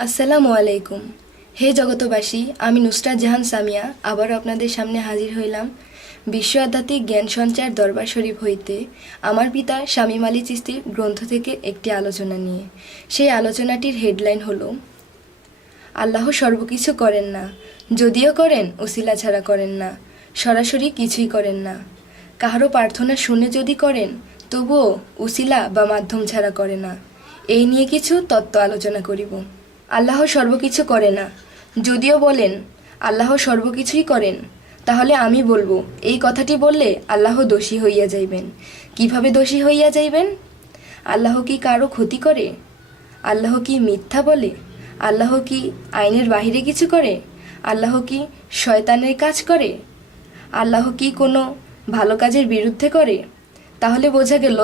আসসালামু আলাইকুম। হে জগতবাসী আমি নুসরাত জাহান সামিয়া, আবারও আপনাদের সামনে হাজির হইলাম বিশ্ব আধ্যাত্মিক জ্ঞান সঞ্চার দরবার শরীফ হইতে আমার পিতা শামীম আলী চিস্তির গ্রন্থ থেকে একটি আলোচনা নিয়ে। সেই আলোচনাটির হেডলাইন হলো, আল্লাহ সর্বকিছু করেন না, যদিও করেন, ওসিলা ছাড়া করেন না, সরাসরি কিছুই করেন না। কাহারও প্রার্থনা শুনে যদি করেন, তবুও উসিলা বা মাধ্যম ছাড়া করে না। এই নিয়ে কিছু তত্ত্ব আলোচনা করিব। আল্লাহ সর্বকিছু করে না। যদিও বলেন, আল্লাহ সর্বকিছুই করেন, তাহলে আমি বলব, এই কথাটি বললে আল্লাহ দোষী হইয়া যাইবেন। কীভাবে দোষী হইয়া যাইবেন? আল্লাহ কি কারও ক্ষতি করে? আল্লাহ কি মিথ্যা বলে? আল্লাহ কি আইনের বাহিরে কিছু করে? আল্লাহ কি শয়তানের কাজ করে? আল্লাহ কি কোনো ভালো কাজের বিরুদ্ধে করে? তাহলে বোঝা গেল,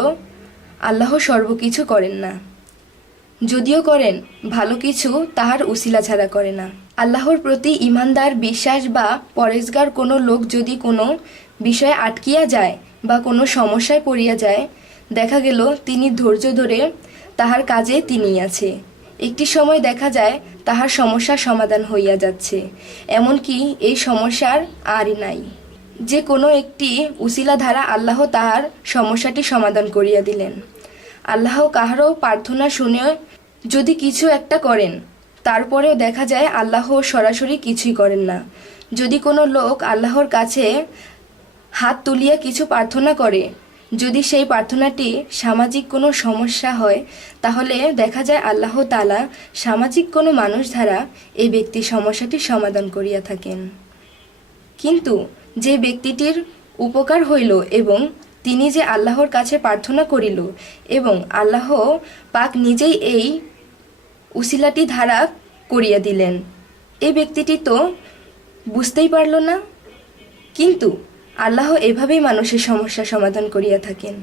আল্লাহ সর্বকিছু করেন না। যদিও করেন, ভালো কিছু তাহার উসিলা ছাড়া করে না। আল্লাহর প্রতি ইমানদার বিশ্বাস বা পরেজগার কোনো লোক যদি কোনো বিষয়ে আটকিয়া যায় বা কোনো সমস্যায় পড়িয়া যায়, দেখা গেল তিনি ধৈর্য ধরে তাহার কাজে তিনি আছে। একটি সময় দেখা যায় তাহার সমস্যার সমাধান হইয়া যাচ্ছে, এমনকি এই সমস্যার আরই নাই। যে কোনো একটি উসিলা ধারা আল্লাহ তাহার সমস্যাটি সমাধান করিয়া দিলেন। আল্লাহ কাহারও প্রার্থনা শুনে যদি কিছু একটা করেন, তারপরেও দেখা যায় আল্লাহ সরাসরি কিছুই করেন না। যদি কোনো লোক আল্লাহর কাছে হাত তুলিয়া কিছু প্রার্থনা করে, যদি সেই প্রার্থনাটি সামাজিক কোনো সমস্যা হয়, তাহলে দেখা যায় আল্লাহ তালা সামাজিক কোনো মানুষ দ্বারা এই ব্যক্তির সমস্যাটি সমাধান করিয়া থাকেন। কিন্তু যে ব্যক্তিটির উপকার হইল এবং তিনি যে আল্লাহর কাছে প্রার্থনা করিল এবং আল্লাহ পাক নিজেই এই উসিলাটি ধারা করিয়া দিলেন। এই ব্যক্তিটি তো বুঝতেই পারল না। কিন্তু আল্লাহ এভাবেই মানুষের সমস্যা সমাধান করিয়া থাকেন।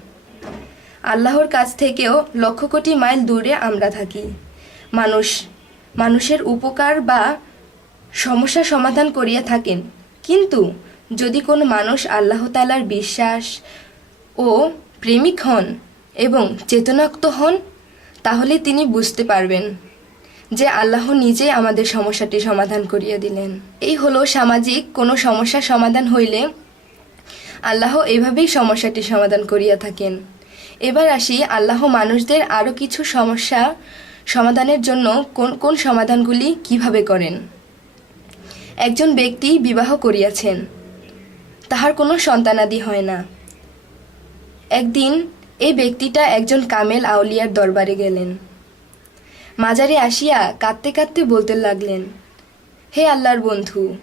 আল্লাহর কাছ থেকেও লক্ষ কোটি মাইল দূরে আমরা থাকি। মানুষ, মানুষের উপকার বা সমস্যা সমাধান করিয়া থাকেন। কিন্তু যদি কোনো মানুষ আল্লাহ তালার বিশ্বাস ও প্রেমিক হন এবং চেতনাক্ত হন, তাহলে তিনি বুঝতে পারবেন যে আল্লাহ নিজে আমাদের সমস্যাটি সমাধান করিয়া দিলেন। এই হলো সামাজিক কোনো সমস্যার সমাধান হইলে আল্লাহ এভাবেই সমস্যাটি সমাধান করিয়া থাকেন। এবার আসি আল্লাহ মানুষদের আরও কিছু সমস্যা সমাধানের জন্য কোন কোন সমাধানগুলি কীভাবে করেন। একজন ব্যক্তি বিবাহ করিয়াছেন, তাহার কোনো সন্তানাদি হয় না। একদিন এই ব্যক্তিটা একজন কামেল আউলিয়ার দরবারে গেলেন। মাজারে আসিয়া কাঁদতে কাঁদতে বলতে লাগলেন, হে আল্লাহর বন্ধু,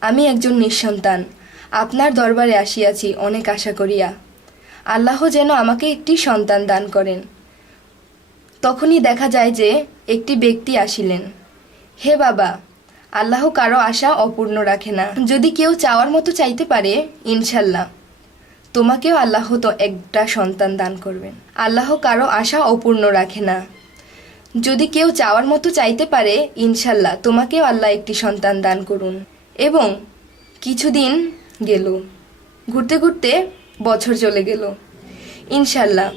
আমি একজন নিঃসন্তান, আপনার দরবারে আসিয়াছি অনেক আশা করিয়া। আল্লাহ যেন আমাকে একটি সন্তান দান করেন। তখনই দেখা যায় যে একটি ব্যক্তি আসিলেন, হে বাবা, আল্লাহ কারও আশা অপূর্ণ রাখে না। যদি কেউ চাওয়ার মতো চাইতে পারে, ইনশাল্লাহ। তোমাকেও আল্লাহ তো একটা সন্তান দান করবেন। আল্লাহ কারও আশা অপূর্ণ রাখে না। যদি কেউ চাওয়ার মতো চাইতে পারে, ইনশাল্লাহ তোমাকেও আল্লাহ একটি সন্তান দান করুন। এবং কিছুদিন গেল। ঘুরতে ঘুরতে বছর চলে গেল। ইনশাল্লাহ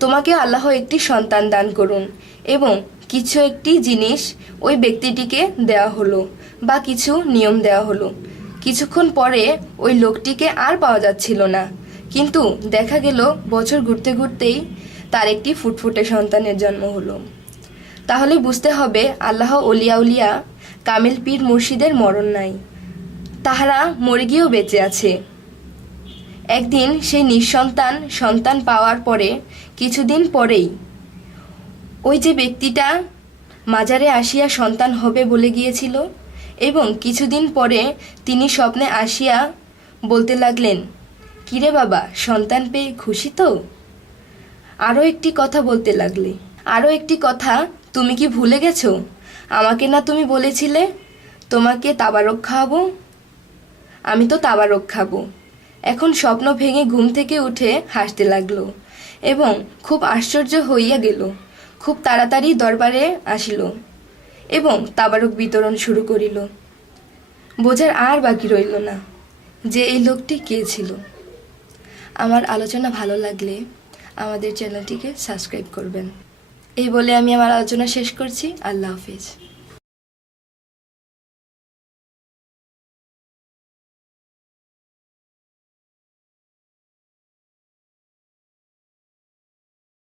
তোমাকে আল্লাহ একটি সন্তান দান করুন। এবং কিছু একটি জিনিস ওই ব্যক্তিটিকে দেওয়া হলো বা কিছু নিয়ম দেওয়া হলো। কিছুক্ষণ পরে ওই লোকটিকে আর পাওয়া যাচ্ছিল না। কিন্তু দেখা গেল, বছর ঘুরতে ঘুরতেই তার একটি ফুটফুটে সন্তানের জন্ম হলো। তাহলে বুঝতে হবে, আল্লাহ উলিয়া কামিল পীর মুর্শিদের মরণ নাই। তাহারা মরে গিয়েও বেঁচে আছে। একদিন সেই নিঃসন্তান সন্তান পাওয়ার পরে, কিছুদিন পরেই ওই যে ব্যক্তিটা মাজারে আসিয়া সন্তান হবে বলে গিয়েছিল এবং কিছুদিন পরে তিনি স্বপ্নে আসিয়া বলতে লাগলেন, কিরে বাবা, সন্তান পেয়ে খুশি তো? আরও একটি কথা বলতে লাগলে আরও একটি কথা, তুমি কি ভুলে গেছো? আমাকে না তুমি বলেছিলে, তোমাকে তাবারক খাওয়াবো? আমি তো তাবারক খাব। এখন স্বপ্ন ভেঙে ঘুম থেকে উঠে হাসতে লাগল এবং খুব আশ্চর্য হইয়া গেল। খুব তাড়াতাড়ি দরবারে আসিল। এবং তাবারক বিতরণ শুরু করিল। বোঝার আর বাকি রইল না যে এই লোকটি কে ছিল। আমার আলোচনা ভালো লাগলে আমাদের চ্যানেলটিকে সাবস্ক্রাইব করবেন। এই বলে আমি আমার আলোচনা শেষ করছি। আল্লাহ হাফিজ।